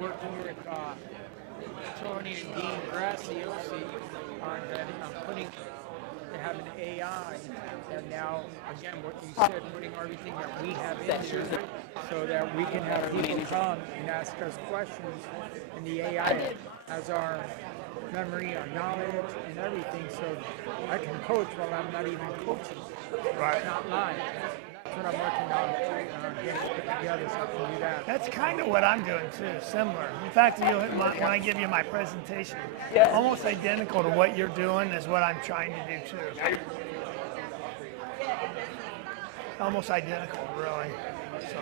working with Tony and Dean grassroots on that. I'm putting. They have an AI, and now again, what you said, putting everything that we have in there, so that we can have people come and ask us questions, and the AI has our memory, our knowledge, and everything, so I can coach while I'm not even coaching. Right. Not mine. That's what I'm working on, getting it put together so I can do that. That's kind of what I'm doing too, similar. In fact, when I give you my presentation, almost identical to what you're doing is what I'm trying to do too. Almost identical, really. So.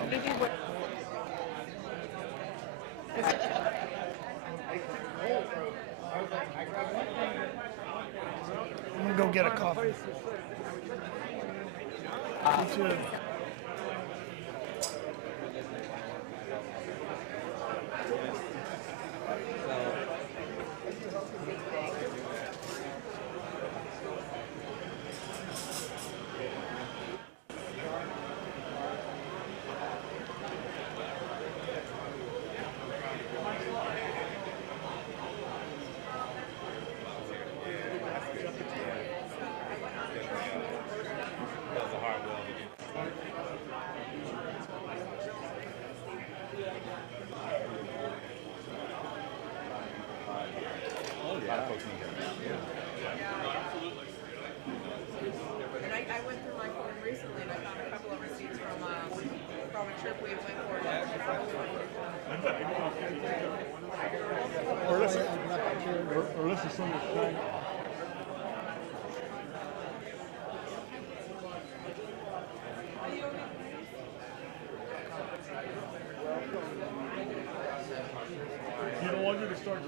I'm gonna go get a coffee. Me too. And I went through my phone recently and I found a couple of receipts from a trip we went for. Or this is some of the time. You don't want you to start.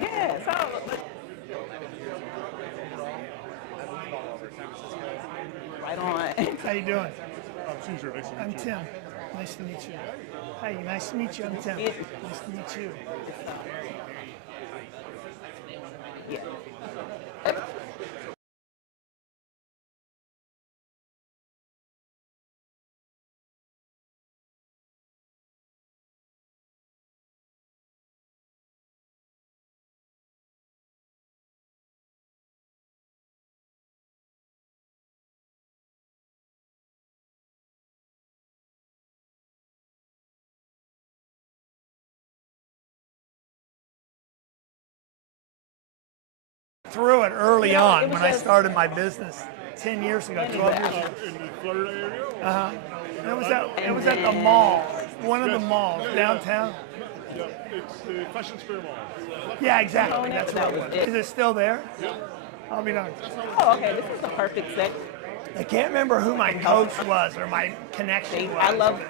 Yeah, so right on. How you doing? I'm Caesar. Nice to meet I'm you. Tim. Nice to meet you. Hi, nice to meet you. I'm Tim. Nice to meet you. Yeah. Through it early on when I started my business 10 years ago, 12 years ago. In the Florida area? Uh-huh. It was at the mall, one of the malls downtown. Yeah, it's the Fashion Square Mall. Yeah, exactly. That's what it was. Is it still there? I'll be done. Oh, okay. This is the perfect set. I can't remember who my coach was or my connection was. I love.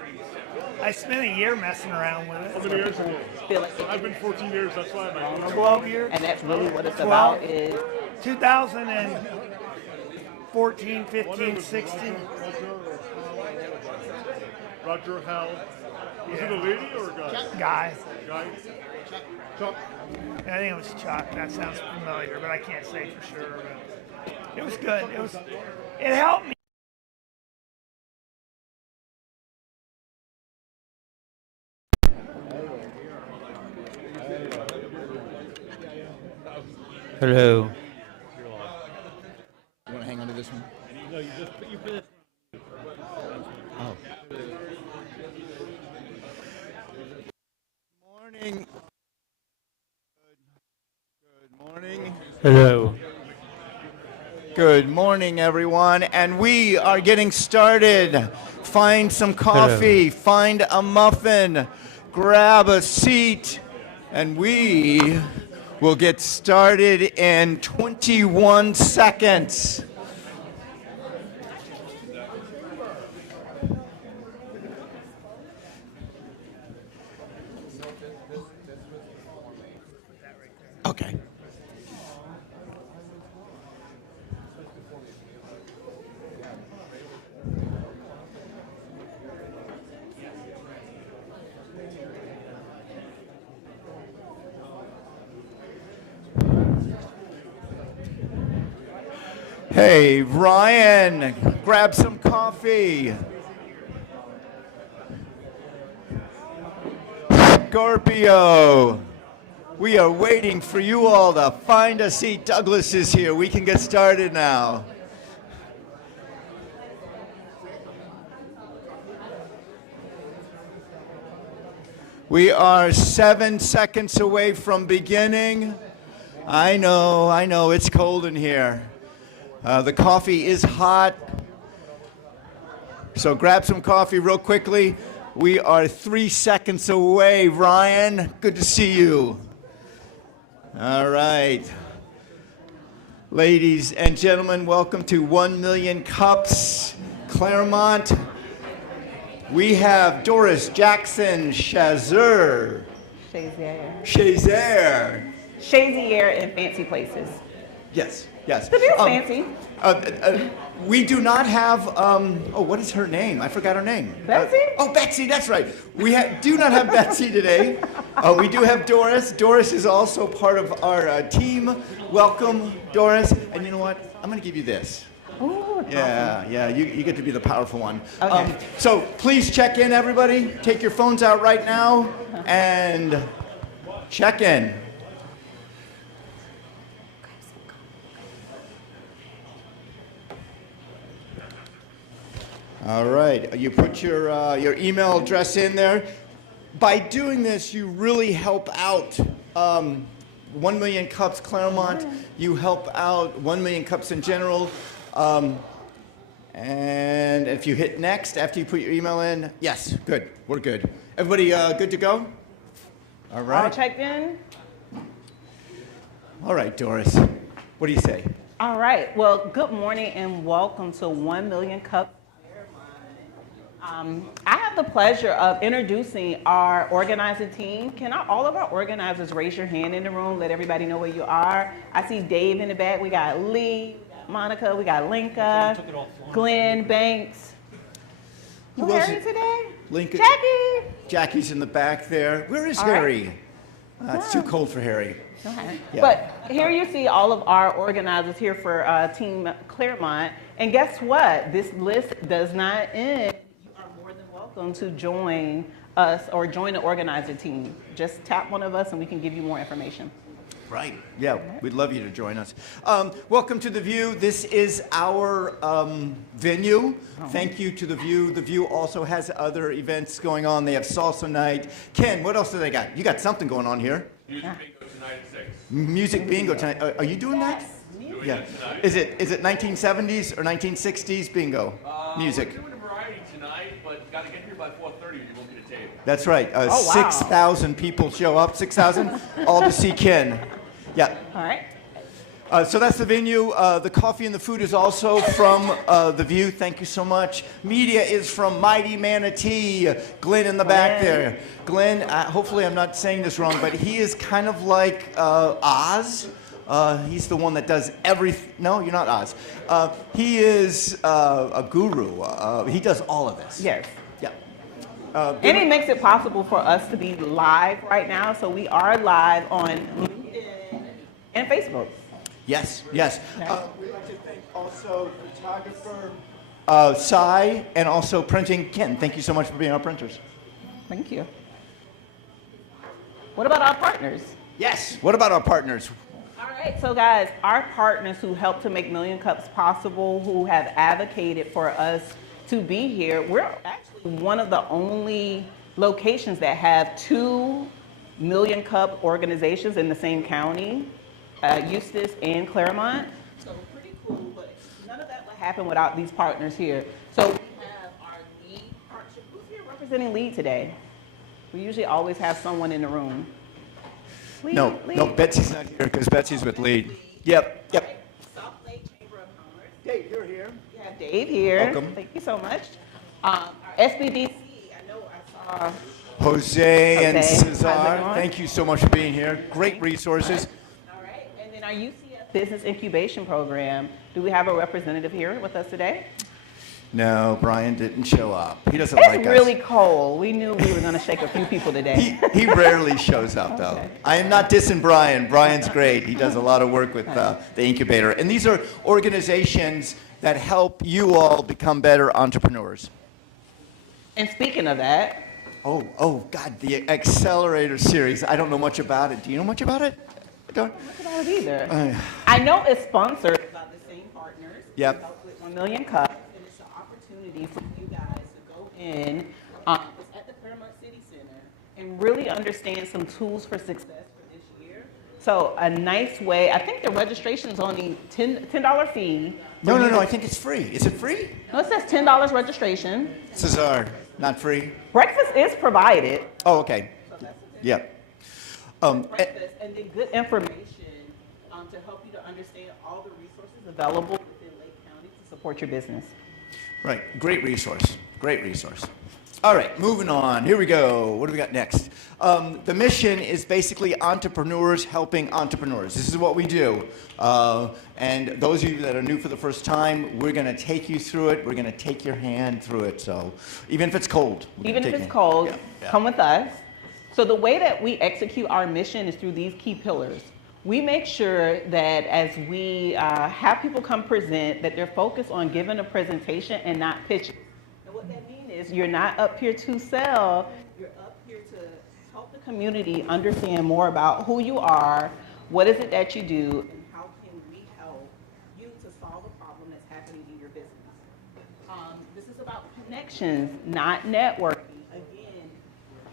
I spent a year messing around with How it. many years ago? Feel it. I've been 14 years, that's why I'm 12 years. And that's really what it's 12. about. Is 2014, 15, 16. Roger Howell. Was it a lady or a guy? Guy. Guy? Chuck. I think it was Chuck. That sounds familiar, but I can't say for sure. But it was good. It helped me. Hello. You want to hang on to this one? No, you put it. Oh. Morning. Good morning. Hello. Good morning, everyone. And we are getting started. Find some coffee, find a muffin, grab a seat, and we will get started in 21 seconds. Okay. Hey, Ryan, grab some coffee. Scorpio, we are waiting for you all to find a seat. Douglas is here. We can get started now. We are 7 seconds away from beginning. I know, it's cold in here. The coffee is hot. So grab some coffee real quickly. We are 3 seconds away. Ryan, good to see you. All right. Ladies and gentlemen, welcome to 1 Million Cups, Clermont. We have Doris Jackson Shazier. Shazier in fancy places. Yes. The view's fancy. We do not have, what is her name? I forgot her name. Betsy? Betsy, that's right. We do not have Betsy today. We do have Doris. Doris is also part of our team. Welcome, Doris. And you know what? I'm going to give you this. Ooh, Yeah, you get to be the powerful one. Okay. So please check in, everybody. Take your phones out right now and check in. All right, you put your email address in there. By doing this, you really help out 1 Million Cups Clermont. You help out 1 Million Cups in general. And if you hit next after you put your email in, yes, good, we're good. Everybody good to go? All right. All checked in? All right, Doris, what do you say? All right, well, good morning and welcome to 1 Million Cups. I have the pleasure of introducing our organizing team. Can all of our organizers raise your hand in the room, let everybody know where you are? I see Dave in the back. We got Lee, we got Monica, we got Linka, Glenn, Banks. Who Harry else? today? Lincoln. Jackie. Jackie's in the back there. Where is All right. Harry? It's too cold for Harry. Okay. Yeah. But here you see all of our organizers here for Team Clermont. And guess what? This list does not end. You are more than welcome to join us or join the organizer team. Just tap one of us and we can give you more information. Right. Yeah, we'd love you to join us. Welcome to The View. This is our venue. Thank you to The View. The View also has other events going on. They have salsa night. Ken, what else do they got? You got something going on here. Music bingo tonight at 6. Music bingo tonight. Are you doing that? Yeah. Is it 1970s or 1960s bingo music? We're doing a variety tonight, but got to get here by 4:30 or you won't get a table. That's right. wow. 6,000 people show up. 6,000, all to see Ken. Yeah. All right. So that's the venue. The coffee and the food is also from The View. Thank you so much. Media is from Mighty Manatee. Glenn in the back there. Glenn, hopefully I'm not saying this wrong, but he is kind of like Oz. He's the one that does everything. No, you're not Oz. He is a guru. He does all of this. Yes. Yeah. And it makes it possible for us to be live right now. So we are live on LinkedIn and Facebook. Yes. We'd like to thank also photographer Sai and also printing Ken. Thank you so much for being our printers. Thank you. What about our partners? Yes. What about our partners? All right, so guys, our partners who help to make Million Cups possible, who have advocated for us to be here, we're actually one of the only locations that have 2 Million Cup organizations in the same county, Eustis and Clermont. So pretty cool, but none of that would happen without these partners here. So we have our lead partnership. Who's here representing lead today? We usually always have someone in the room. No, Betsy's not here because Betsy's with Lead. Yep. South Lake Chamber of Commerce. Dave, you're here. We have Dave here. Welcome. Thank you so much. Our SBDC, I know I saw. Jose and How's it Cesar, going? thank you so much for being here. Great resources. All right, and then our UCF Business Incubation Program. Do we have a representative here with us today? No, Brian didn't show up. He doesn't like us. It's really cold. We knew we were going to shake a few people today. He rarely shows up, though. Okay. I am not dissing Brian. Brian's great. He does a lot of work with the incubator. And these are organizations that help you all become better entrepreneurs. And speaking of that, Oh, God, the Accelerator series. I don't know much about it. Do you know much about it? Don't. I don't know it either. I know it's sponsored by the same partners. Yep. We help with 1 Million Cups, and it's an opportunity for you guys to go in. It's at the Clermont City Center and really understand some tools for success for this year. So a nice way. I think the registration is only $10 fee. No. I think it's free. Is it free? No, it says $10 registration. Cesar, not free. Breakfast is provided. Oh, okay. Yep. Breakfast and then good information to help you to understand all the resources available within Lake County to support your business. Right. Great resource. Great resource. All right, moving on. Here we go. What do we got next? The mission is basically entrepreneurs helping entrepreneurs. This is what we do. And those of you that are new for the first time, we're going to take you through it. We're going to take your hand through it. So even if it's cold. Even if it's cold, yeah. come with us. So the way that we execute our mission is through these key pillars. We make sure that as we have people come present, that they're focused on giving a presentation and not pitching. And what that means is you're not up here to sell, you're up here to help the community understand more about who you are, what is it that you do, and how can we help you to solve a problem that's happening in your business. This is about connections, not networking. Again,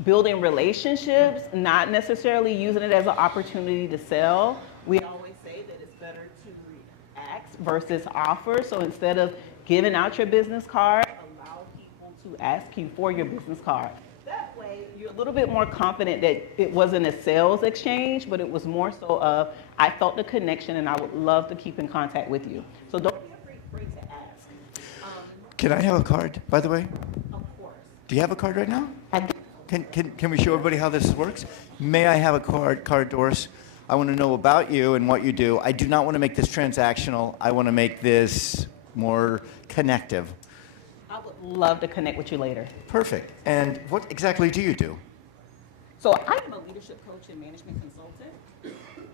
building relationships, not necessarily using it as an opportunity to sell. We always say that it's better to ask versus offer. So instead of giving out your business card, allow people to ask you for your business card. That way, you're a little bit more confident that it wasn't a sales exchange, but it was more so of, I felt the connection and I would love to keep in contact with you. So don't be afraid to ask. Can I have a card, by the way? Of course. Do you have a card right now? I do. Can we show everybody how this works? May I have a card, Doris? I want to know about you and what you do. I do not want to make this transactional. I want to make this more connective. I would love to connect with you later. Perfect. And what exactly do you do? So I am a leadership coach and management consultant,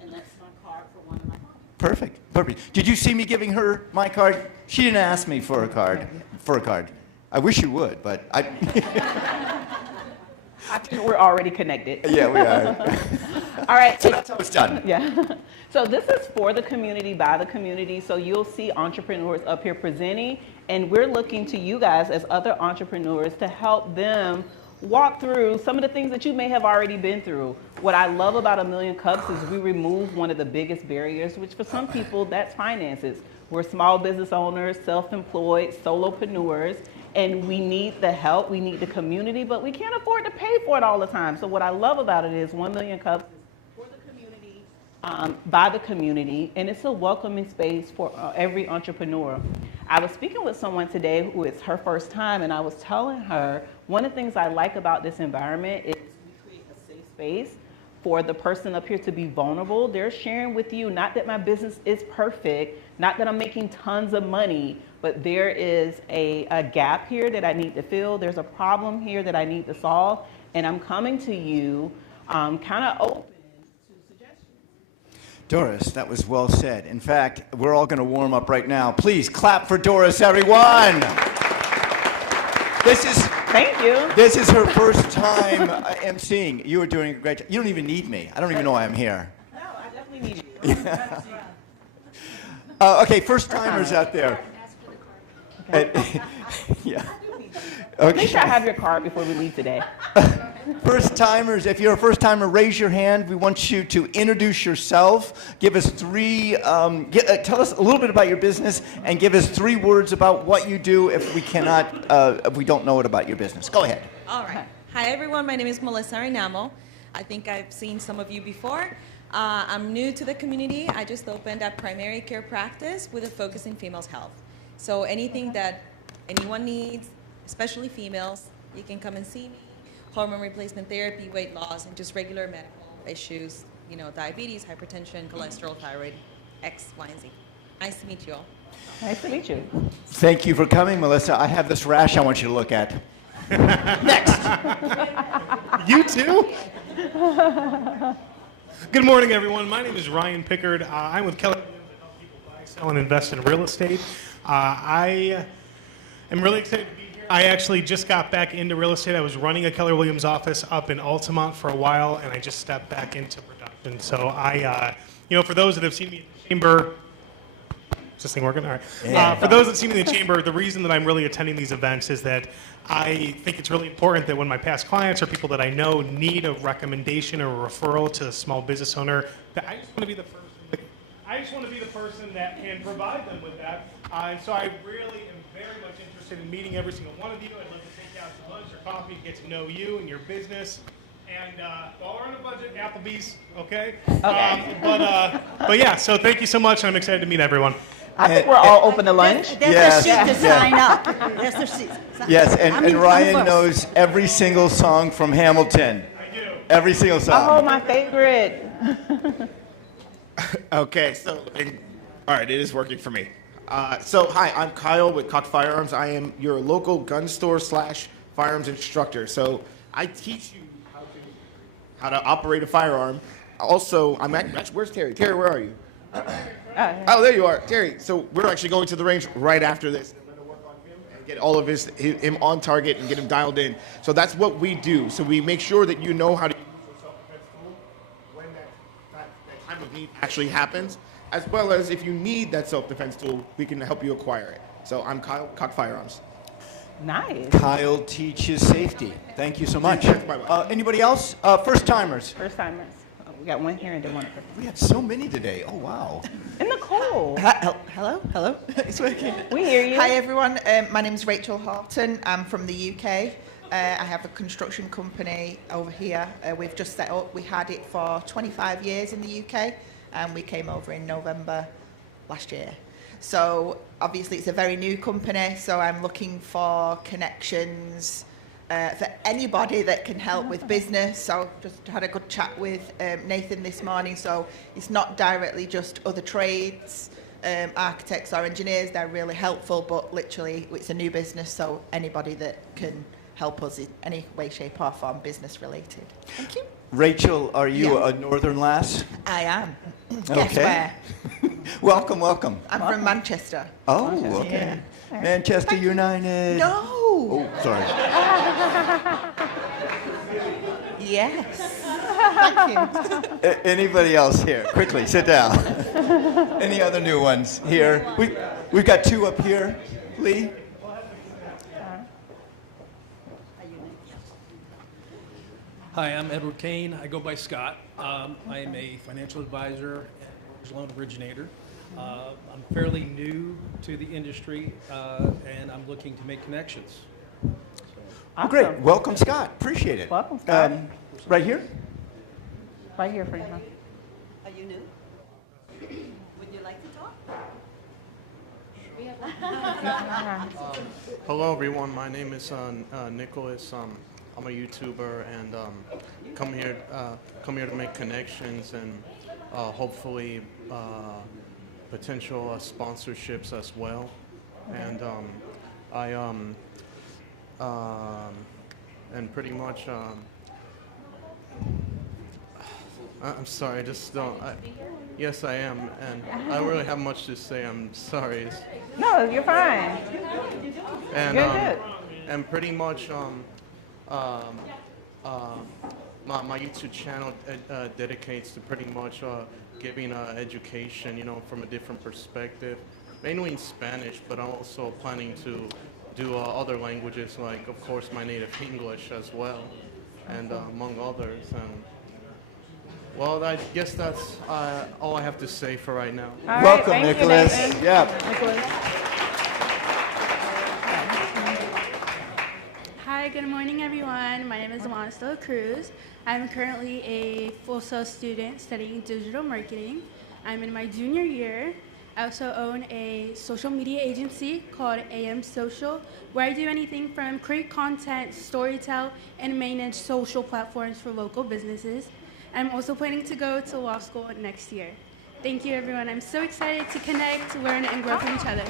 and that's my card for one of my clients. Perfect. Did you see me giving her my card? She didn't ask me for a card. I wish you would, but I. I think we're already connected. Yeah, we are. All right. So that's how it's done. Yeah. So this is for the community, by the community. So you'll see entrepreneurs up here presenting, and we're looking to you guys as other entrepreneurs to help them walk through some of the things that you may have already been through. What I love about 1 Million Cups is we remove one of the biggest barriers, which for some people, that's finances. We're small business owners, self-employed, solopreneurs, and we need the help, we need the community, but we can't afford to pay for it all the time. So what I love about it is 1 Million Cups is for the community, by the community, and it's a welcoming space for every entrepreneur. I was speaking with someone today who it's her first time, and I was telling her one of the things I like about this environment is we create a safe space for the person up here to be vulnerable. They're sharing with you, not that my business is perfect, not that I'm making tons of money, but there is a gap here that I need to fill. There's a problem here that I need to solve, and I'm coming to you kind of open to suggestions. Doris, that was well said. In fact, we're all going to warm up right now. Please clap for Doris, everyone. Thank you. This is her first time emceeing. You are doing a great job. You don't even need me. I don't even know why I'm here. No, I definitely need you. Okay, first timers out there. Yeah. Okay. Make sure I have your card before we leave today. First timers, if you're a first timer, raise your hand. We want you to introduce yourself. Give us tell us a little bit about your business and give us 3 words about what you do if we don't know it about your business. Go ahead. All right. Hi, everyone. My name is Melissa Reynamo. I think I've seen some of you before. I'm new to the community. I just opened a primary care practice with a focus in females' health. So anything that anyone needs, especially females, you can come and see me. Hormone replacement therapy, weight loss, and just regular medical issues, diabetes, hypertension, cholesterol, thyroid, X, Y, and Z. Nice to meet you all. Nice to meet you. Thank you for coming, Melissa. I have this rash I want you to look at. Next. You too? Good morning, everyone. My name is Ryan Pickard. I'm with Keller to help people buy, sell, and invest in real estate. I am really excited to be here. I actually just got back into real estate. I was running a Keller Williams office up in Altamont for a while, and I just stepped back into production. So for those that have seen me in the chamber, is this thing working? All right. Yeah. For those that see me in the chamber, the reason that I'm really attending these events is that I think it's really important that when my past clients or people that I know need a recommendation or a referral to a small business owner, that I just want to be the person. I just want to be the person that can provide them with that. And so I really am very much interested in meeting every single one of you. I'd love to take you out to lunch or coffee, get to know you and your business. And while we're on a budget, Applebee's, okay? But yeah, so thank you so much, and I'm excited to meet everyone. I think we're all open to lunch. There's their sheet to sign up. There's their sheet. Yes, and Ryan I'm knows every single song from Hamilton. I do. Every single song. Oh, my favorite. Okay, all right, it is working for me. Hi, I'm Kyle with Cock Firearms. I am your local gun store / firearms instructor. So I teach you how to operate a firearm. Also, where's Terry? Terry, where are you? Oh, there you are, Terry. So we're actually going to the range right after this. I'm going to work on him and get all of him on target and get him dialed in. So that's what we do. So we make sure that you know how to use your self-defense tool when that time of need actually happens, as well as if you need that self-defense tool, we can help you acquire it. So I'm Kyle, Cock Firearms. Nice. Kyle teaches safety. Thank you so much. Anybody else? First timers. First timers. Oh, we got one here and then one over. We have so many today. Oh, wow. And Nicole. Hello. It's working. We hear you. Hi, everyone. My name is Rachel Horton. I'm from the UK. I have a construction company over here. We've just set up. We had it for 25 years in the UK, and we came over in November last year. So obviously it's a very new company, so I'm looking for connections for anybody that can help with business. So just had a good chat with Nathan this morning. So it's not directly just other trades, architects or engineers. They're really helpful, but literally it's a new business, so anybody that can help us in any way, shape or form, business related. Thank you. Rachel, are you a northern lass? I am. Guess where? Welcome. I'm from Manchester. Oh, okay. Yeah. Manchester United. No. Oh, sorry. Yes. Thank you. Anybody else here? Quickly, sit down. Any other new ones here? We've got two up here. Lee? Hi, I'm Edward Kane. I go by Scott. I am a financial advisor and mortgage loan originator. I'm fairly new to the industry, and I'm looking to make connections. Awesome. Great. Welcome, Scott. Appreciate it. Welcome, Scott. Right here? Right here for you. Are you new? Would you like to talk? Hello, everyone. My name is Nicholas. I'm a YouTuber and come here to make connections and hopefully potential sponsorships as well. And and pretty much I'm sorry, I just don't. Yes, I am, and I don't really have much to say. I'm sorry. No, you're fine. And you're good. And pretty much my YouTube channel dedicates to pretty much giving education, from a different perspective, mainly in Spanish, but I'm also planning to do other languages, like, of course, my native English as well, and among others. And well, I guess that's all I have to say for right now. All Welcome, right, Nicholas. Nicholas. Hi, good morning, everyone. My name is Alana Stella Cruz. I'm currently a full sail student studying digital marketing. I'm in my junior year. I also own a social media agency called AM Social, where I do anything from create content, storytell, and manage social platforms for local businesses. I'm also planning to go to law school next year. Thank you, everyone. I'm so excited to connect, learn, and grow from each other.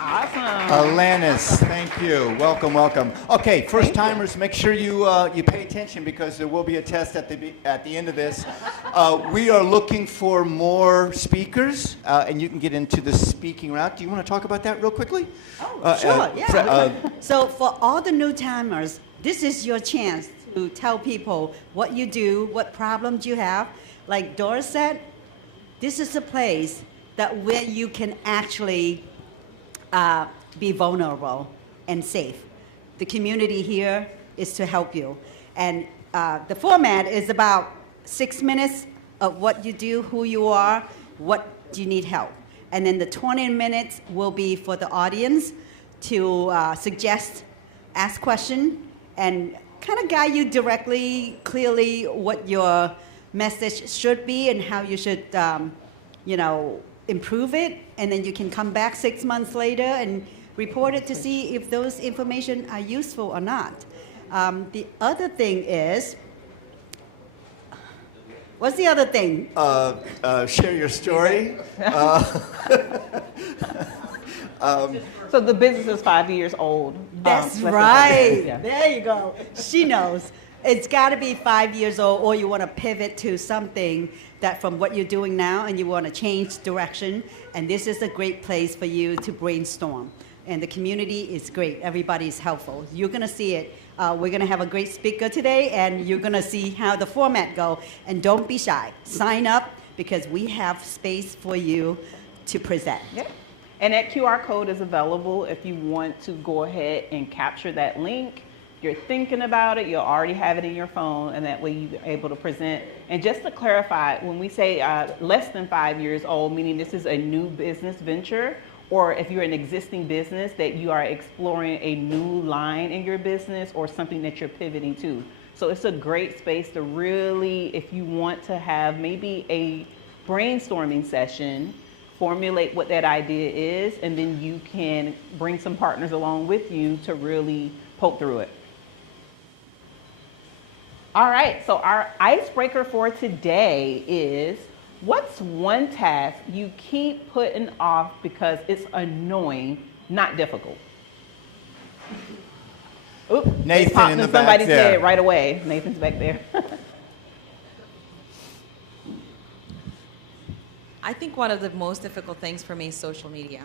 Awesome. Alanis, thank you. Welcome, welcome. Okay, first timers, make sure you you pay attention because there will be a test at the end of this. We are looking for more speakers, and you can get into the speaking route. Do you want to talk about that real quickly? Oh, sure, yeah. So for all the new timers, this is your chance to tell people what you do, what problems you have. Like Doris said, this is a place that where you can actually be vulnerable and safe. The community here is to help you. And the format is about 6 minutes of what you do, who you are, what you need help. And then the 20 minutes will be for the audience to suggest, ask questions, and kind of guide you directly, clearly what your message should be and how you should, improve it. And then you can come back 6 months later and report it to see if those information are useful or not. The other thing is, what's the other thing? Share your story. So the business is 5 years old. That's right. Yeah. There you go. She knows. It's got to be 5 years old, or you want to pivot to something that from what you're doing now and you want to change direction. And this is a great place for you to brainstorm. And the community is great. Everybody's helpful. You're going to see it. We're going to have a great speaker today, and you're going to see how the format go. And don't be shy. Sign up because we have space for you to present. Yeah. And that QR code is available if you want to go ahead and capture that link. You're thinking about it, you'll already have it in your phone, and that way you're able to present. And just to clarify, when we say less than 5 years old, meaning this is a new business venture, or if you're an existing business that you are exploring a new line in your business or something that you're pivoting to. So it's a great space to really, if you want to have maybe a brainstorming session, formulate what that idea is, and then you can bring some partners along with you to really poke through it. All right, so our icebreaker for today is, what's one task you keep putting off because it's annoying, not difficult? Oop, Nathan in the back there. Somebody's head right away. Nathan's back there. I think one of the most difficult things for me is social media.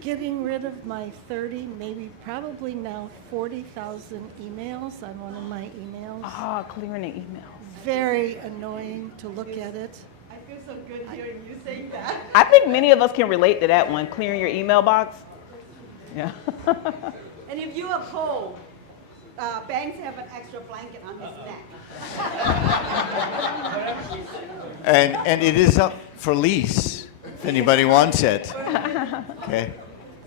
Getting rid of my 30, maybe probably now 40,000 emails on one of my emails. Ah, clearing the emails. Very annoying to look at it. I feel so good hearing you say that. I think many of us can relate to that one, clearing your email box. Yeah. And if you are cold, Banks have an extra blanket on his neck. And it is up for lease if anybody wants it. Okay.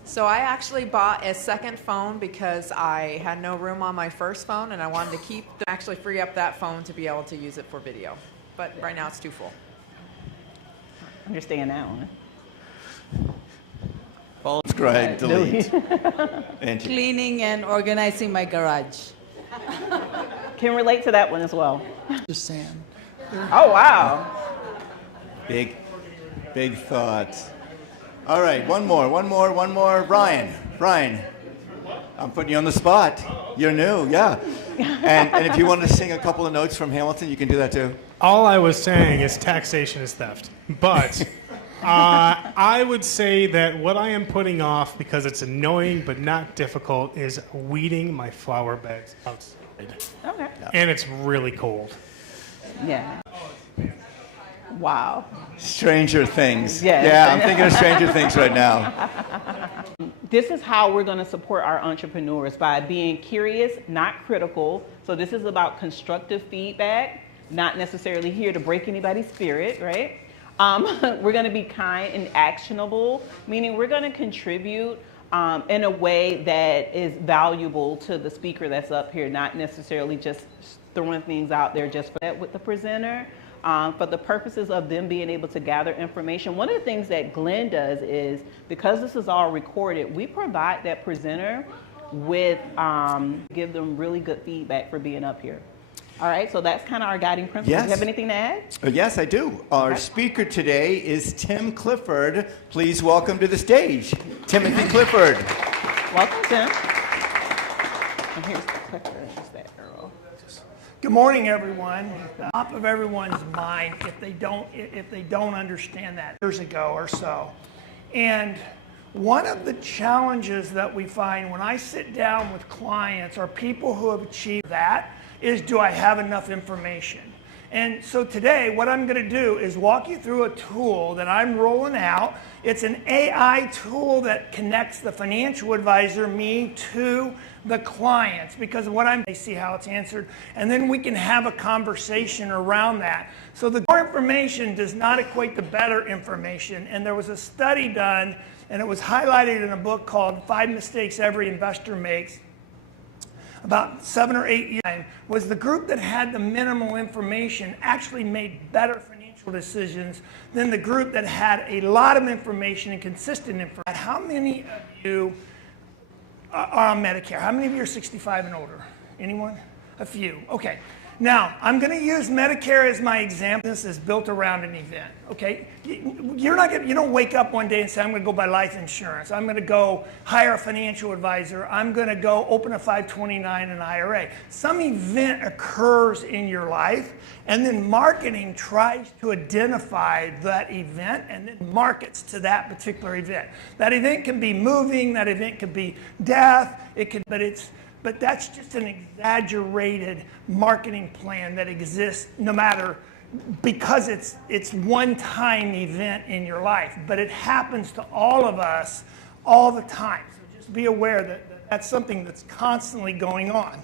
So I actually bought a second phone because I had no room on my first phone, and I wanted to actually free up that phone to be able to use it for video. But right now it's too full. Understand that one. Subscribe, delete. Cleaning and organizing my garage. Can relate to that one as well. Just sand. Oh, wow. Big thoughts. All right, one more. Ryan, I'm putting you on the spot. You're new, yeah. And if you want to sing a couple of notes from Hamilton, you can do that too. All I was saying is taxation is theft. But I would say that what I am putting off, because it's annoying but not difficult, is weeding my flower beds outside. Okay. And it's really cold. Yeah. Wow. Stranger Things. Yes. Yeah, I'm thinking of Stranger Things right now. This is how we're going to support our entrepreneurs, by being curious, not critical. So this is about constructive feedback, not necessarily here to break anybody's spirit, right? We're going to be kind and actionable, meaning we're going to contribute in a way that is valuable to the speaker that's up here, not necessarily just throwing things out there just for that with the presenter. For the purposes of them being able to gather information. One of the things that Glenn does is, because this is all recorded, we provide that presenter with, give them really good feedback for being up here. All right, so that's kind of our guiding principle. Yes. Do you have anything to add? Yes, I do. Our speaker today is Tim Clifford. Please welcome to the stage, Timothy Clifford. Welcome, Tim. And here's the Clifford. Here's that arrow. Good morning, everyone. Top of everyone's mind if they don't understand that years ago or so. And one of the challenges that we find when I sit down with clients or people who have achieved that is, do I have enough information? And so today, what I'm going to do is walk you through a tool that I'm rolling out. It's an AI tool that connects the financial advisor, me, to the clients, because they see how it's answered, and then we can have a conversation around that. So the more information does not equate to better information. And there was a study done, and it was highlighted in a book called 5 Mistakes Every Investor Makes, about 7 or 8 years ago, was the group that had the minimal information actually made better financial decisions than the group that had a lot of information and consistent information. How many of you are on Medicare? How many of you are 65 and older? Anyone? A few. Okay. Now, I'm going to use Medicare as my example. This is built around an event, okay? You don't wake up one day and say, I'm going to go buy life insurance. I'm going to go hire a financial advisor. I'm going to go open a 529 and IRA. Some event occurs in your life, and then marketing tries to identify that event and then markets to that particular event. That event can be moving, that event could be death, but that's just an exaggerated marketing plan that exists no matter, because it's one-time event in your life, but it happens to all of us all the time. So just be aware that that's something that's constantly going on.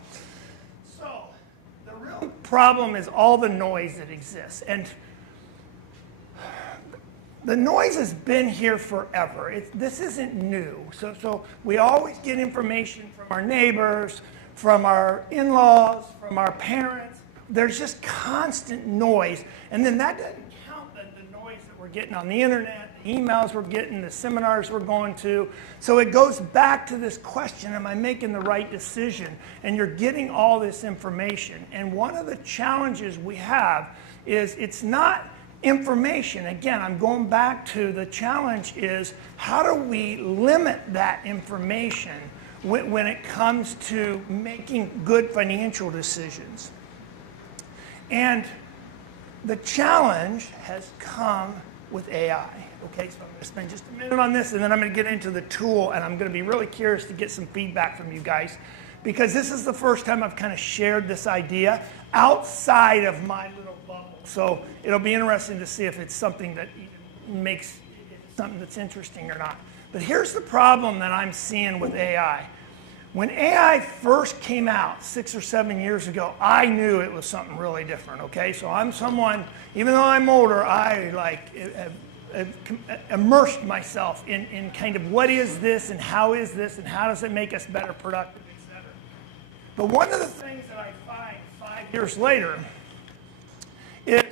So the real problem is all the noise that exists. And the noise has been here forever. This isn't new. So we always get information from our neighbors, from our in-laws, from our parents. There's just constant noise. And then that doesn't count the noise that we're getting on the internet, the emails we're getting, the seminars we're going to. So it goes back to this question, am I making the right decision? And you're getting all this information. And one of the challenges we have is it's not information. Again, I'm going back to the challenge is, how do we limit that information when it comes to making good financial decisions? And the challenge has come with AI. Okay, so I'm going to spend just a minute on this, and then I'm going to get into the tool, and I'm going to be really curious to get some feedback from you guys, because this is the first time I've kind of shared this idea outside of my little bubble. So it'll be interesting to see if it's something that makes something that's interesting or not. But here's the problem that I'm seeing with AI. When AI first came out 6 or 7 years ago, I knew it was something really different, okay? So I'm someone, even though I'm older, I have immersed myself in kind of what is this and how does it make us better productive, et cetera. But one of the things that I find 5 years later is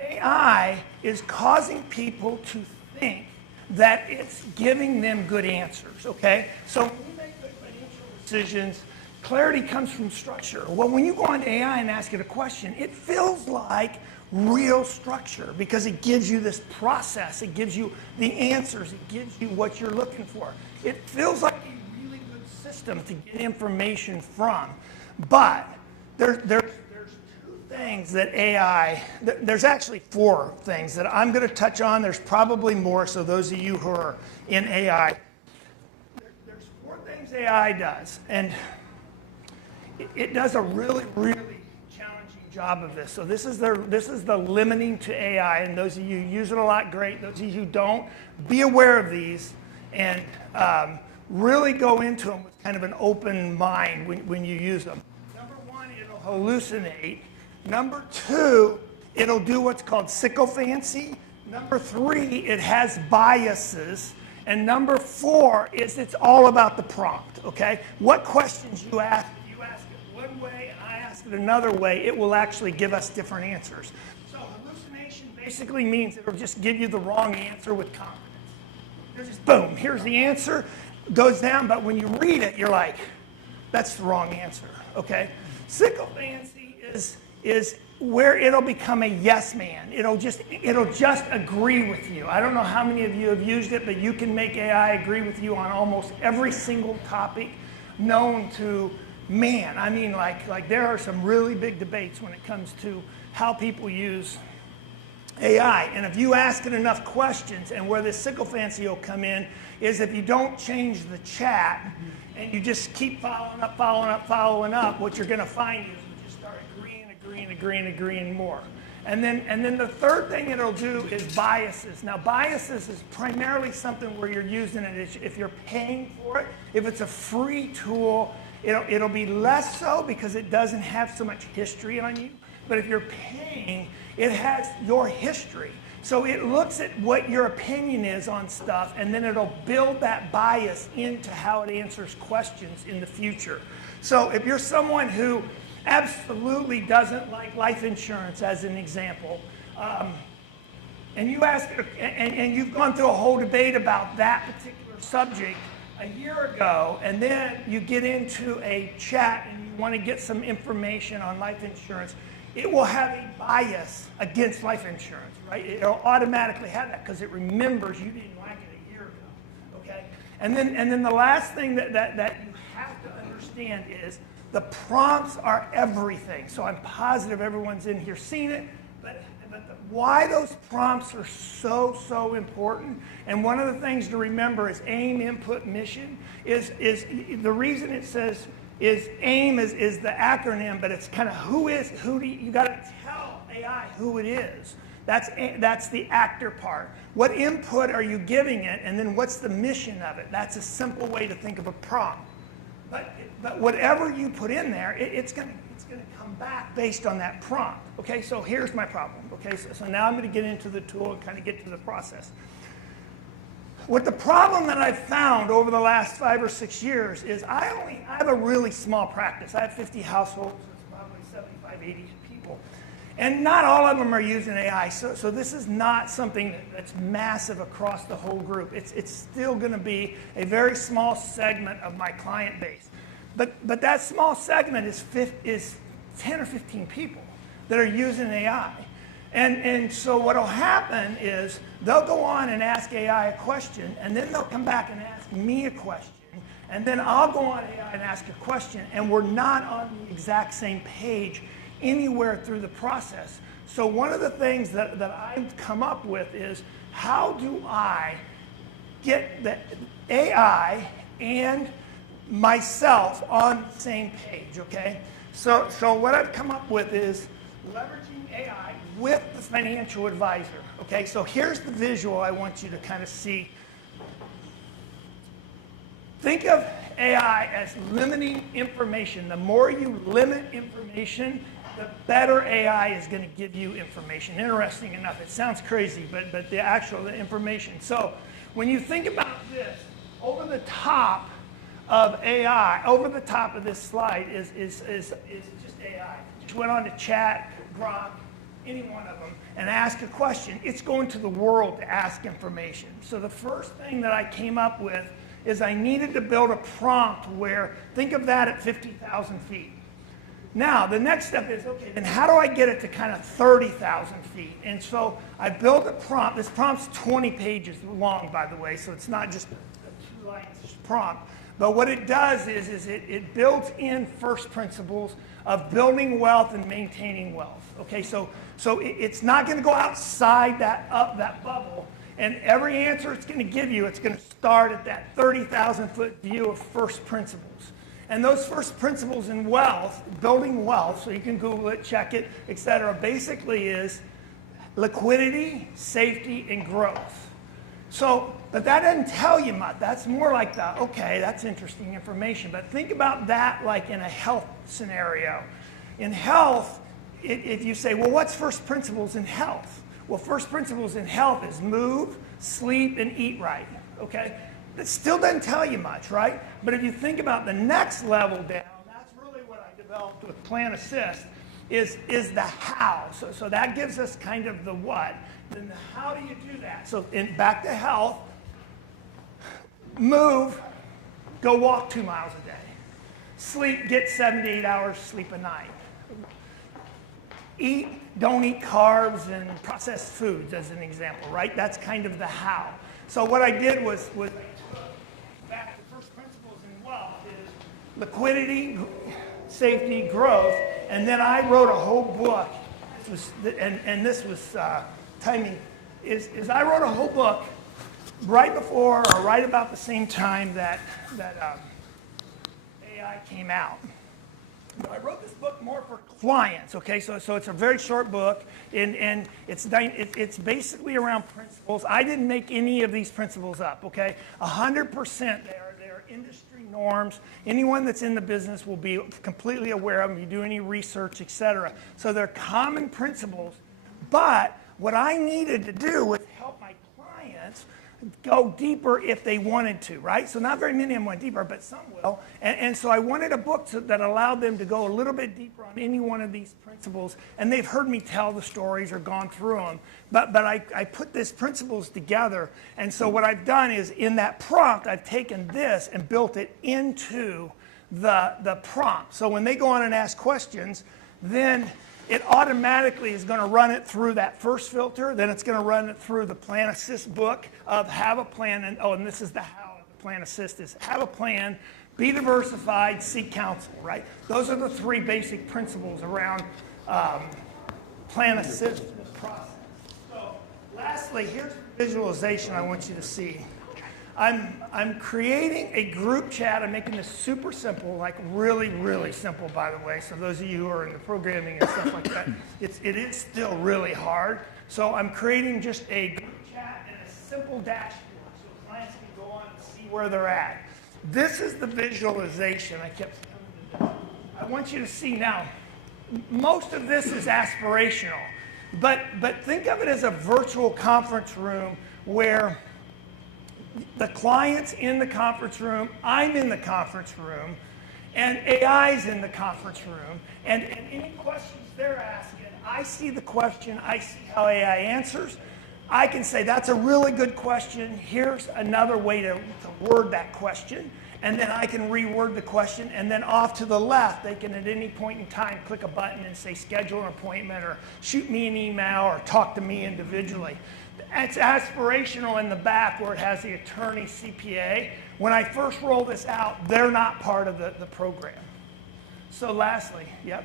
AI is causing people to think that it's giving them good answers, okay? So when we make good financial decisions, clarity comes from structure. Well, when you go on AI and ask it a question, it feels like real structure because it gives you this process. It gives you the answers. It gives you what you're looking for. It feels like a really good system to get information from. But there's two things that AI, there's actually 4 things that I'm going to touch on. There's probably more, so those of you who are in AI, there's 4 things AI does. And it does a really, really challenging job of this. So this is the limiting to AI, and those of you who use it a lot, great. Those of you who don't, be aware of these and really go into them with kind of an open mind when you use them. Number 1, it'll hallucinate. Number 2, it'll do what's called sycophancy. Number 3, it has biases. And number 4 is it's all about the prompt, okay? What questions you ask it one way and I ask it another way, it will actually give us different answers. So hallucination basically means it'll just give you the wrong answer with confidence. It's just boom, here's the answer, goes down, but when you read it, you're like, that's the wrong answer, okay? Sycophancy is where it'll become a yes man. It'll just agree with you. I don't know how many of you have used it, but you can make AI agree with you on almost every single topic known to man. I mean, like there are some really big debates when it comes to how people use AI. And if you ask it enough questions, and where this sycophancy will come in is if you don't change the chat and you just keep following up, what you're going to find is you just start agreeing more. And then the third thing it'll do is biases. Now, biases is primarily something where you're using it if you're paying for it. If it's a free tool, it'll be less so because it doesn't have so much history on you. But if you're paying, it has your history. So it looks at what your opinion is on stuff, and then it'll build that bias into how it answers questions in the future. So if you're someone who absolutely doesn't like life insurance, as an example, and you ask, and you've gone through a whole debate about that particular subject a year ago, and then you get into a chat and you want to get some information on life insurance, it will have a bias against life insurance, right? It'll automatically have that because it remembers you didn't like it a year ago, okay? And then the last thing that you have to understand is the prompts are everything. So I'm positive everyone's in here seen it, but why those prompts are so important, and one of the things to remember is aim, input, mission, is the reason it says is AIM is the acronym, but it's kind of you got to tell AI who it is. That's the actor part. What input are you giving it, and then what's the mission of it? That's a simple way to think of a prompt. But whatever you put in there, it's going to come back based on that prompt. Okay, so here's my problem. Okay, so now I'm going to get into the tool and kind of get to the process. What the problem that I've found over the last 5 or 6 years is I have a really small practice. I have 50 households, it's probably 75, 80 people. And not all of them are using AI, so this is not something that's massive across the whole group. It's still going to be a very small segment of my client base. But that small segment is 10 or 15 people that are using AI. And so what will happen is they'll go on and ask AI a question, and then they'll come back and ask me a question, and then I'll go on AI and ask a question, and we're not on the exact same page anywhere through the process. So one of the things that I've come up with is, how do I get the AI and myself on the same page, okay? So what I've come up with is leveraging AI with the financial advisor, okay? So here's the visual I want you to kind of see. Think of AI as limiting information. The more you limit information, the better AI is going to give you information. Interesting enough, it sounds crazy, but the information. So when you think about this, over the top of AI, over the top of this slide is just AI. Just went on to chat, Grok, any one of them, and ask a question. It's going to the world to ask information. So the first thing that I came up with is I needed to build a prompt where, think of that at 50,000 feet. Now, the next step is, okay, then how do I get it to kind of 30,000 feet? And so I built a prompt. This prompt's 20 pages long, by the way, so it's not just a 2 lines prompt. But what it does is it builds in first principles of building wealth and maintaining wealth. Okay, so it's not going to go outside that bubble, and every answer it's going to give you, it's going to start at that 30,000-foot view of first principles. And those first principles in wealth, building wealth, so you can Google it, check it, etc., basically is liquidity, safety, and growth. So, but that doesn't tell you much. That's more like okay, that's interesting information. But think about that like in a health scenario. In health, if you say, well, what's first principles in health? Well, first principles in health is move, sleep, and eat right, okay? That still doesn't tell you much, right? But if you think about the next level down, that's really what I developed with Plan Assist, is the how. So that gives us kind of the what. Then the how do you do that? So back to health, move, go walk 2 miles a day. Sleep, get 7 to 8 hours sleep a night. don't eat carbs and processed foods as an example, right? That's kind of the how. So what I did was back to first principles in wealth is liquidity, safety, growth, and then I wrote a whole book. This was timing. Is I wrote a whole book right before or right about the same time that AI came out. I wrote this book more for clients, okay? So it's a very short book, and it's basically around principles. I didn't make any of these principles up, okay? 100% they're industry norms. Anyone that's in the business will be completely aware of them. You do any research, etc. So they're common principles, but what I needed to do was help my clients go deeper if they wanted to, right? So not very many of them went deeper, but some will. And so I wanted a book that allowed them to go a little bit deeper on any one of these principles. And they've heard me tell the stories or gone through them. But I put these principles together. And so what I've done is in that prompt, I've taken this and built it into the prompt. So when they go on and ask questions, then it automatically is going to run it through that first filter. Then it's going to run it through the Plan Assist book of have a plan. And this is the how of the Plan Assist is have a plan, be diversified, seek counsel, right? Those are the three basic principles around Plan Assist process. So lastly, here's the visualization I want you to see. I'm creating a group chat. I'm making this super simple, like really, really simple, by the way. So those of you who are into programming and stuff like that, it is still really hard. So I'm creating just a group chat and a simple dashboard so clients can go on and see where they're at. This is the visualization I kept telling them. I want you to see now, most of this is aspirational, but think of it as a virtual conference room where the client's in the conference room, I'm in the conference room, and AI's in the conference room, and any questions they're asking, I see the question, I see how AI answers. I can say, that's a really good question, here's another way to word that question, and then I can reword the question, and then off to the left, they can at any point in time click a button and say schedule an appointment, or shoot me an email, or talk to me individually. It's aspirational in the back where it has the attorney CPA. When I first roll this out, they're not part of the program. So lastly, yep.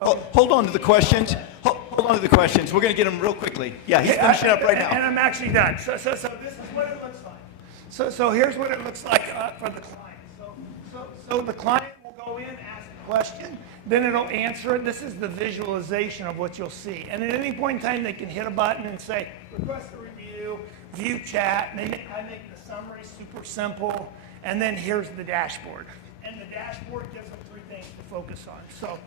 Hold on to the questions. Hold on to the questions. We're going to get them real quickly. Yeah, he's finishing up right now. And I'm actually done. So this is what it looks like. So here's what it looks like for the client. So the client will go in, ask a question, then it'll answer it. This is the visualization of what you'll see. And at any point in time, they can hit a button and say, request a review, view chat. And I make the summary super simple. And then here's the dashboard. And the dashboard gives them three things to focus on. So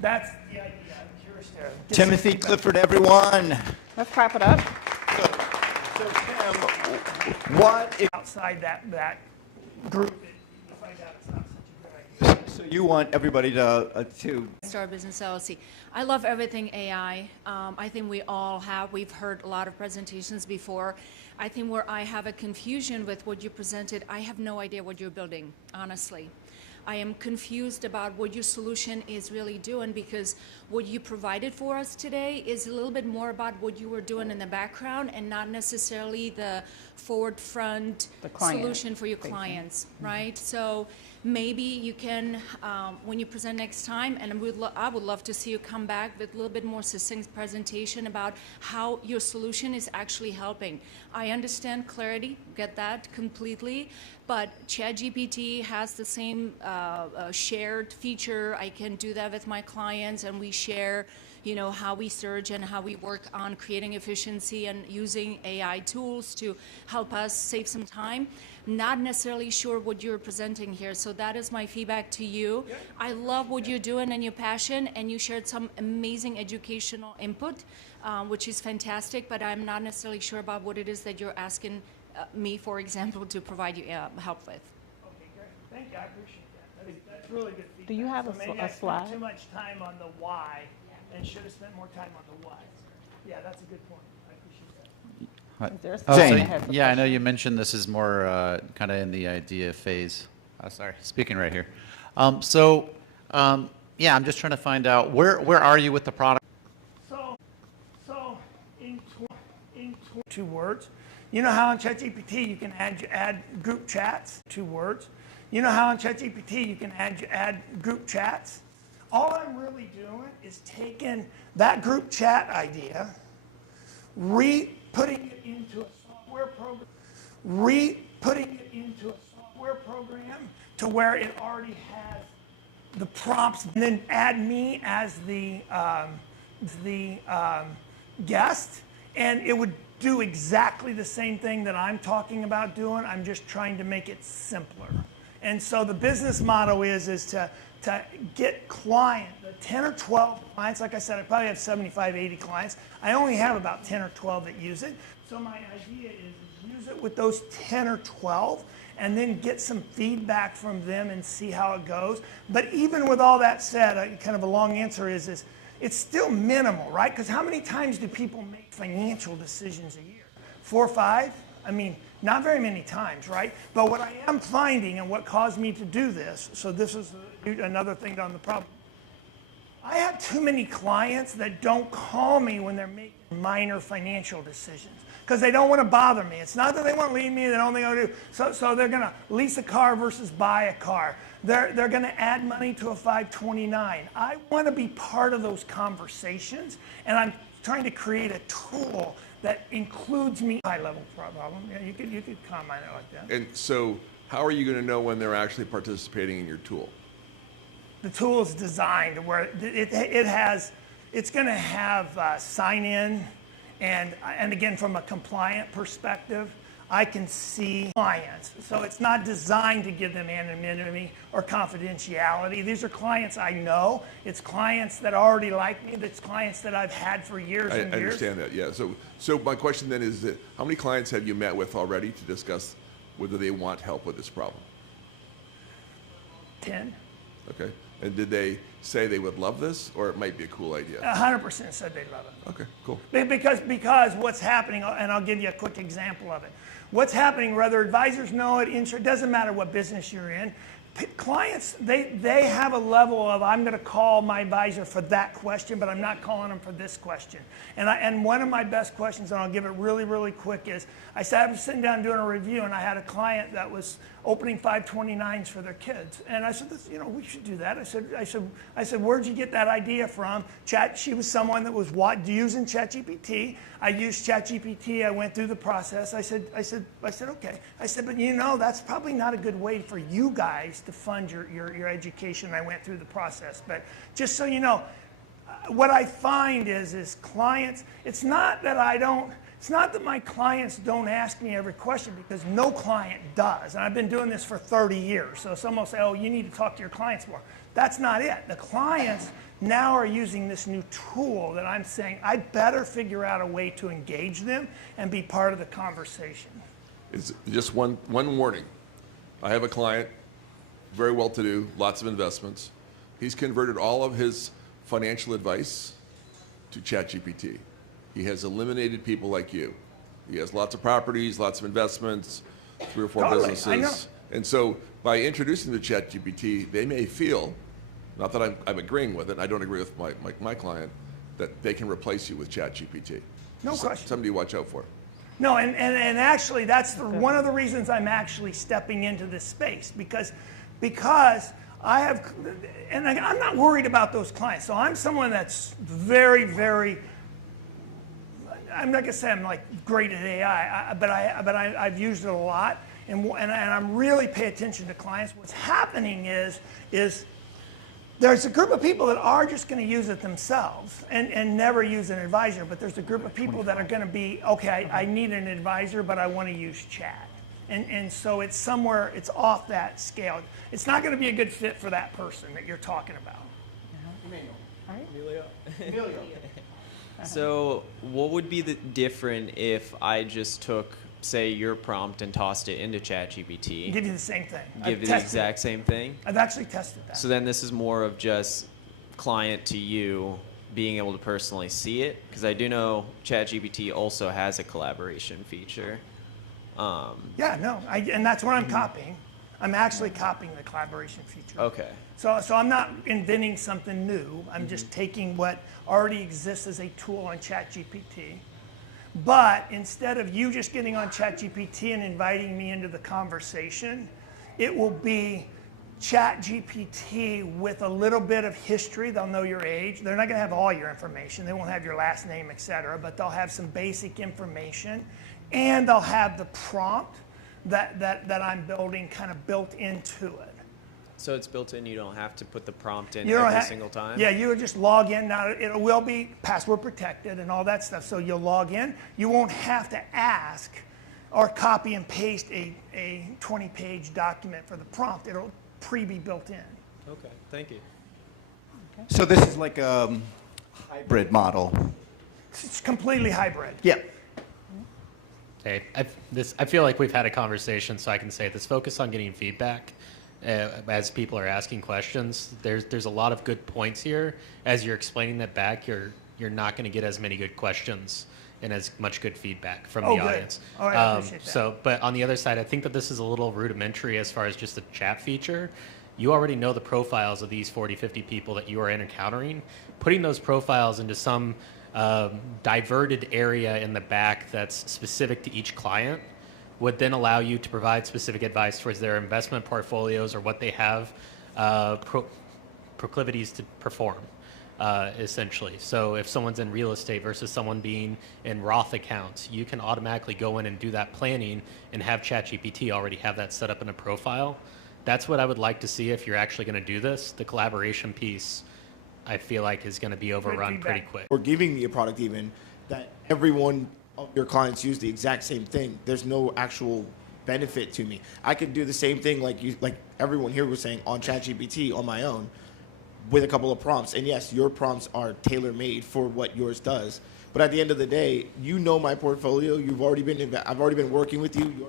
that's the idea. I'm curious there. Timothy, Clifford, everyone. Let's wrap it up. So Tim, what if outside that group, you find out it's not such a good idea. So you want everybody to Star Business LLC. I love everything AI. I think we've heard a lot of presentations before. I think where I have a confusion with what you presented, I have no idea what you're building, honestly. I am confused about what your solution is really doing, because what you provided for us today is a little bit more about what you were doing in the background and not necessarily the forward front solution for your clients, right? So maybe you can, when you present next time, and I would love to see you come back with a little bit more succinct presentation about how your solution is actually helping. I understand clarity, get that completely, but ChatGPT has the same shared feature. I can do that with my clients, and we share, how we search and how we work on creating efficiency and using AI tools to help us save some time. Not necessarily sure what you're presenting here, so that is my feedback to you. I love what you're doing and your passion, and you shared some amazing educational input, which is fantastic, but I'm not necessarily sure about what it is that you're asking me, for example, to provide you help with. Okay, great. Thank you. I appreciate that. That's really good feedback. Do you have so maybe a slide? I spent too much time on the why and should have spent more time on the what. Yeah, that's a good point. I appreciate that. Yeah, I know you mentioned this is more kind of in the idea phase. Sorry, speaking right here. Yeah, I'm just trying to find out where are you with the product? So in 2 words, you know how in ChatGPT you can add group chats? 2 words. You know how in ChatGPT you can add group chats? All I'm really doing is taking that group chat idea, putting it into a software program, to where it already has the prompts, and then add me as the guest, and it would do exactly the same thing that I'm talking about doing. I'm just trying to make it simpler. And so the business motto is to get clients, 10 or 12 clients. Like I said, I probably have 75, 80 clients. I only have about 10 or 12 that use it. So my idea is use it with those 10 or 12 and then get some feedback from them and see how it goes. But even with all that said, kind of a long answer is it's still minimal, right? Because how many times do people make financial decisions a year? 4 or 5? I mean, not very many times, right? But what I am finding and what caused me to do this, so this is another thing on the problem. I have too many clients that don't call me when they're making minor financial decisions because they don't want to bother me. It's not that they want to leave me, they don't think I'll do. So they're going to lease a car versus buy a car. They're going to add money to a 529. I want to be part of those conversations, and I'm trying to create a tool that includes me. High-level problem. Yeah, you could comment it like that. And so how are you going to know when they're actually participating in your tool? The tool is designed where it's going to have sign in, and again, from a compliant perspective, I can see clients. So it's not designed to give them anonymity or confidentiality. These are clients I know. It's clients that already like me. It's clients that I've had for years and years. I understand that, yeah. So my question then is that how many clients have you met with already to discuss whether they want help with this problem? 10. Okay. And did they say they would love this, or it might be a cool idea? 100% said they love it. Okay, cool. Because what's happening, and I'll give you a quick example of it. What's happening, whether advisors know it, it doesn't matter what business you're in. Clients, they have a level of, I'm going to call my advisor for that question, but I'm not calling them for this question. And one of my best questions, and I'll give it really, really quick, is I was sitting down doing a review, and I had a client that was opening 529s for their kids. And I said, we should do that. I said, where'd you get that idea from? She was someone that was using ChatGPT. I used ChatGPT. I went through the process. I said, okay. I said, but that's probably not a good way for you guys to fund your education. I went through the process. But just so you know, what I find is clients, it's not that my clients don't ask me every question, because no client does. And I've been doing this for 30 years. So someone will say, oh, you need to talk to your clients more. That's not it. The clients now are using this new tool that I'm saying, I better figure out a way to engage them and be part of the conversation. It's just one warning. I have a client, very well-to-do, lots of investments. He's converted all of his financial advice to ChatGPT. He has eliminated people like you. He has lots of properties, lots of investments, 3 or 4 businesses. I know. And so by introducing the ChatGPT, they may feel, not that I'm agreeing with it, I don't agree with my client, that they can replace you with ChatGPT. No question. Somebody to watch out for. No, and actually that's one of the reasons I'm actually stepping into this space, because I have, and I'm not worried about those clients. So I'm someone that's very, very, I'm not gonna say I'm like great at AI, but I've used it a lot, and I'm really pay attention to clients. What's happening is there's a group of people that are just going to use it themselves and never use an advisor, but there's a group of people that are going to be, okay, I need an advisor, but I want to use chat. And so it's somewhere, it's off that scale. It's not going to be a good fit for that person that you're talking about. Emilio. So what would be the different if I just took, say, your prompt and tossed it into ChatGPT? Give you the same thing. Give you the exact same thing? I've actually tested that. So then this is more of just client to you being able to personally see it? Because I do know ChatGPT also has a collaboration feature. Yeah, no, and that's what I'm copying. I'm actually copying the collaboration feature. Okay. So I'm not inventing something new. I'm just taking what already exists as a tool on ChatGPT. But instead of you just getting on ChatGPT and inviting me into the conversation, it will be ChatGPT with a little bit of history. They'll know your age. They're not going to have all your information. They won't have your last name, et cetera, but they'll have some basic information. And they'll have the prompt that I'm building kind of built into it. So it's built in, you don't have to put the prompt in You don't every have- single time? Yeah, you would just log in. Now, it will be password protected and all that stuff, so you'll log in. You won't have to ask or copy and paste a 20-page document for the prompt. It'll be built in. Okay, thank you. So this is like a hybrid model. It's completely hybrid. Yeah. Hey, I feel like we've had a conversation, so I can say this. Focus on getting feedback as people are asking questions. There's a lot of good points here. As you're explaining that back, you're not going to get as many good questions and as much good feedback from the good. audience. Oh, I appreciate that. So, but on the other side, I think that this is a little rudimentary as far as just the chat feature. You already know the profiles of these 40, 50 people that you are encountering. Putting those profiles into some diverted area in the back that's specific to each client would then allow you to provide specific advice towards their investment portfolios or what they have proclivities to perform, essentially. So if someone's in real estate versus someone being in Roth accounts, you can automatically go in and do that planning and have ChatGPT already have that set up in a profile. That's what I would like to see if you're actually going to do this. The collaboration piece, I feel like, is going to be overrun pretty quick. Or giving me a product even that everyone of your clients use the exact same thing. There's no actual benefit to me. I could do the same thing like everyone here was saying on ChatGPT on my own with a couple of prompts. And yes, your prompts are tailor-made for what yours does. But at the end of the day, you know my portfolio. I've already been working with you.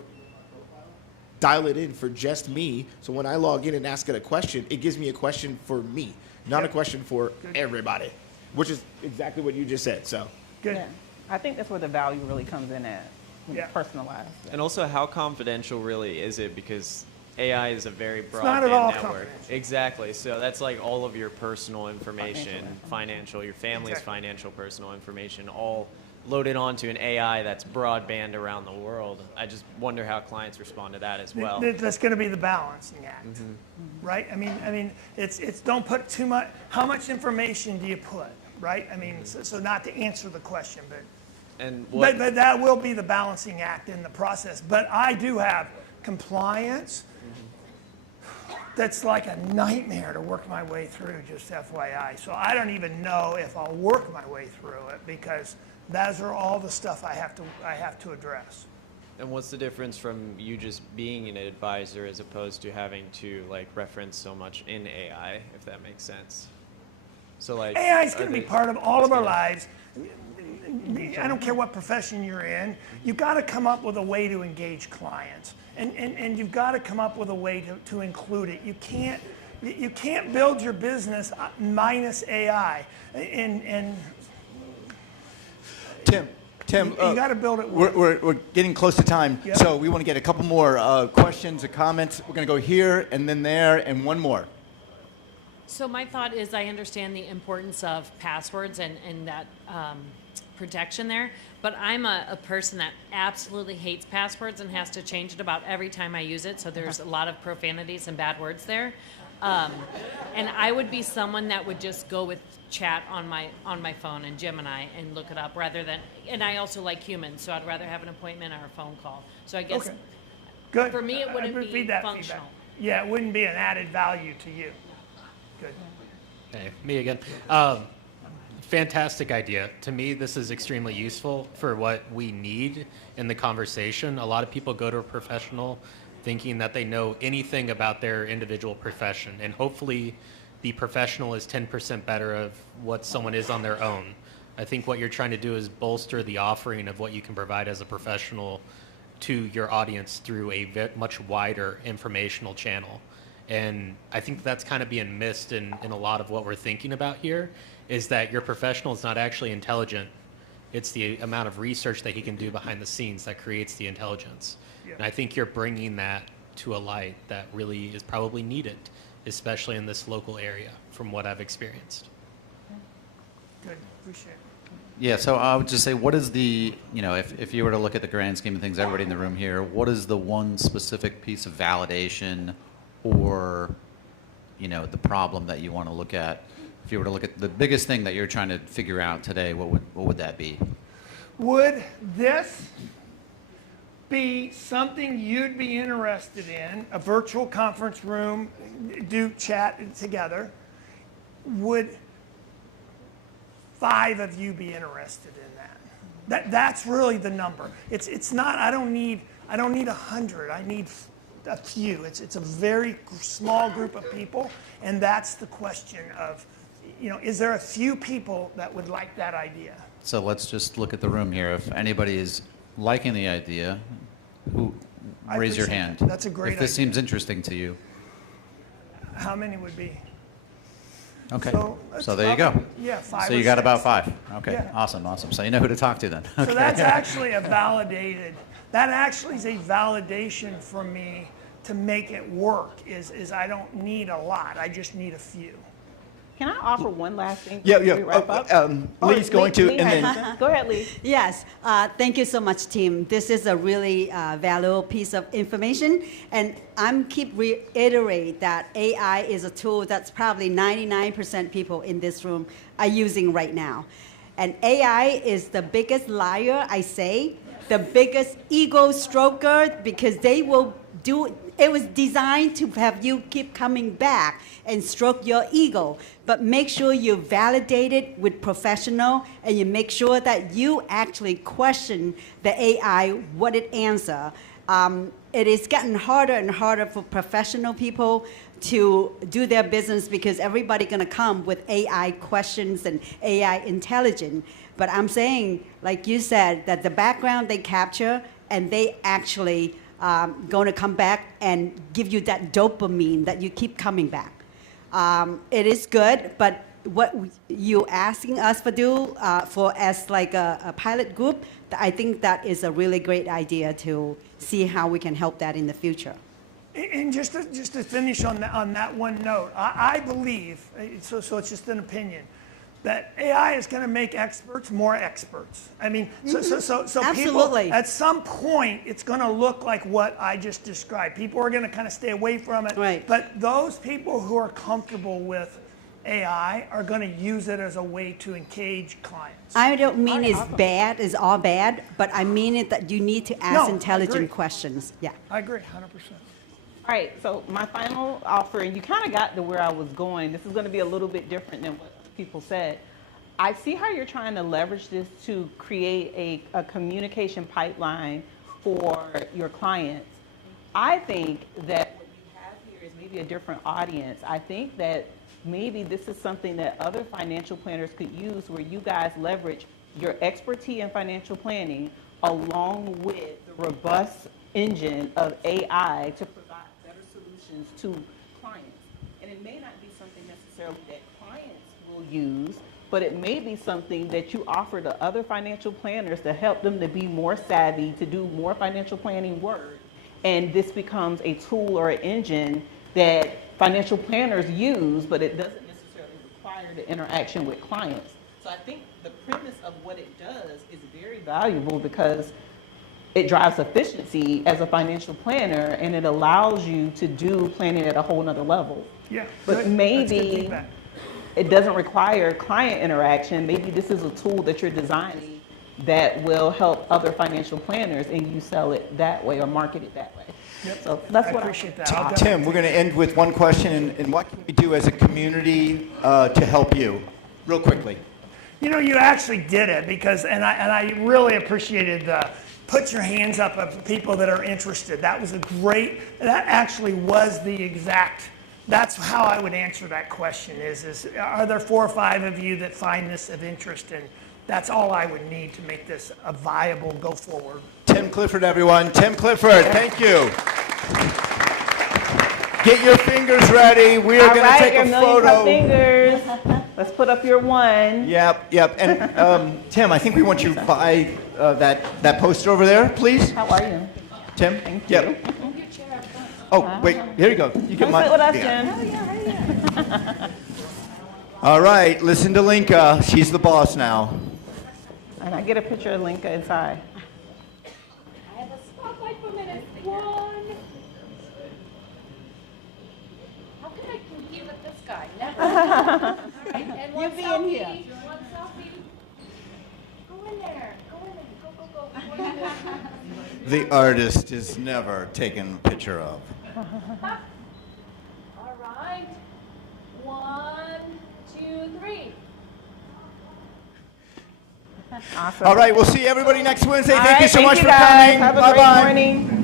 Dial it in for just me. So when I log in and ask it a question, it gives me a question for me, not a question for everybody, which is exactly what you just said. So good. Yeah. I think that's where the value really comes in at. Personalized. And also, how confidential really is it? Because AI is a very broad not at all network. confidential. Exactly. So that's like all of your personal information, financial, your family's financial personal information, all loaded onto an AI that's broadband around the world. I just wonder how clients respond to that as well. That's going to be the balancing act, right? I mean, it's don't put too much. How much information do you put, right? I mean, so not to answer the question, but that will be the balancing act in the process. But I do have compliance. That's like a nightmare to work my way through, just FYI. So I don't even know if I'll work my way through it because those are all the stuff I have to address. And what's the difference from you just being an advisor as opposed to having to like reference so much in AI, if that makes sense? So like AI is going to be part of all of our lives. I don't care what profession you're in. You've got to come up with a way to engage clients, and you've got to come up with a way to include it. You can't build your business minus AI. And Tim, you got to build it. We're getting close to time, Yep. so we want to get a couple more questions or comments. We're going to go here and then there and one more. So my thought is I understand the importance of passwords and that protection there, but I'm a person that absolutely hates passwords and has to change it about every time I use it, so there's a lot of profanities and bad words there. And I would be someone that would just go with chat on my phone and Gemini and look it up rather than, and I also like humans, so I'd rather have an appointment or a phone call. So I guess Good. for me it wouldn't be that functional. feedback. Yeah, it wouldn't be an added value to you. Good. Hey, me again. Fantastic idea. To me, this is extremely useful for what we need in the conversation. A lot of people go to a professional thinking that they know anything about their individual profession, and hopefully the professional is 10% better of what someone is on their own. I think what you're trying to do is bolster the offering of what you can provide as a professional to your audience through a much wider informational channel. And I think that's kind of being missed in a lot of what we're thinking about here, is that your professional is not actually intelligent. It's the amount of research that he can do behind the scenes that creates the intelligence. Yeah. And I think you're bringing that to a light that really is probably needed, especially in this local area, from what I've experienced. Good, appreciate it. Yeah, so I would just say, what is the, if you were to look at the grand scheme of things, everybody in the room here, what is the one specific piece of validation or, the problem that you want to look at? If you were to look at the biggest thing that you're trying to figure out today, what would that be? Would this be something you'd be interested in, a virtual conference room, do chat together? Would 5 of you be interested in that? That's really the number. It's not, I don't need 100, I need a few. It's a very small group of people, and that's the question of, is there a few people that would like that idea? So let's just look at the room here. If anybody is liking the idea, raise your hand. That's a great idea. If this seems interesting to you. How many would be? Okay. So there you go. Yeah, 5 So or you got 6. about 5. Okay. Yeah. Awesome. So you know who to talk to then. Okay. So that's actually that actually is a validation for me to make it work, is I don't need a lot, I just need a few. Can I offer one last thing Yeah. before we wrap up? Lee's going to, and then Go ahead, Lee. Yes, thank you so much, team. This is a really valuable piece of information, and I'm keep reiterate that AI is a tool that's probably 99% people in this room are using right now. And AI is the biggest liar, I say, the biggest ego stroker, because they will do. It was designed to have you keep coming back and stroke your ego. But make sure you validate it with professional, and you make sure that you actually question the AI, what it answer. It is getting harder and harder for professional people to do their business because everybody's gonna come with AI questions and AI intelligence. But I'm saying, like you said, that the background they capture, and they actually going to come back and give you that dopamine that you keep coming back. It is good, but what you asking us to do for as like a pilot group, I think that is a really great idea to see how we can help that in the future. And just to finish on that one note, I believe, so it's just an opinion, that AI is going to make experts more experts. I mean, so people, at some point, it's going to look like what I just described. People are going to kind of stay away from it. Right. But those people who are comfortable with AI are going to use it as a way to engage clients. I don't mean it's all bad, but I mean it that you need to ask intelligent questions. Yeah. I agree, 100%. All right, so my final offer, and you kind of got to where I was going. This is going to be a little bit different than what people said. I see how you're trying to leverage this to create a communication pipeline for your clients. I think that what you have here is maybe a different audience. I think that maybe this is something that other financial planners could use, where you guys leverage your expertise in financial planning along with the robust engine of AI to provide better solutions to clients. And it may not be something necessarily that clients will use, but it may be something that you offer to other financial planners to help them to be more savvy, to do more financial planning work. And this becomes a tool or an engine that financial planners use, but it doesn't necessarily require the interaction with clients. So I think the premise of what it does is very valuable because it drives efficiency as a financial planner, and it allows you to do planning at a whole nother level. Yeah, but maybe it doesn't require client interaction. Maybe this is a tool that you're designing that will help other financial planners, and you sell it that way or market it that way. Yep. So that's what appreciate that. Tim, we're going to end with one question, and what can we do as a community to help you? Real quickly. You know, you actually did it because, and I really appreciated the put your hands up of people that are interested. That was that actually was the exact, that's how I would answer that question is are there 4 or 5 of you that find this of interest? And that's all I would need to make this a viable go forward. Tim Clifford, everyone. Tim Clifford, thank you. Get your fingers ready. We are going to take a photo. Fingers. Let's put up your one. Yep. And Tim, I think we want you to buy that poster over there, please. How are you? Tim? Thank you. you. Oh, wait, here you go. You Come get sit with us, yeah. Jen. All right, listen to Linka. She's the boss now. And I get a picture of Linka inside. I have a spotlight for minute one. How can I compete with this guy? Never. All right, and one You be in selfie. here. One selfie. Go in there. Go in there. Go, go, go. The artist is never taken a picture of. All right. 1, 2, 3. Awesome. All right, we'll see everybody next Wednesday. All Thank you right, so thank much you for guys. coming. Have a Bye-bye. great morning.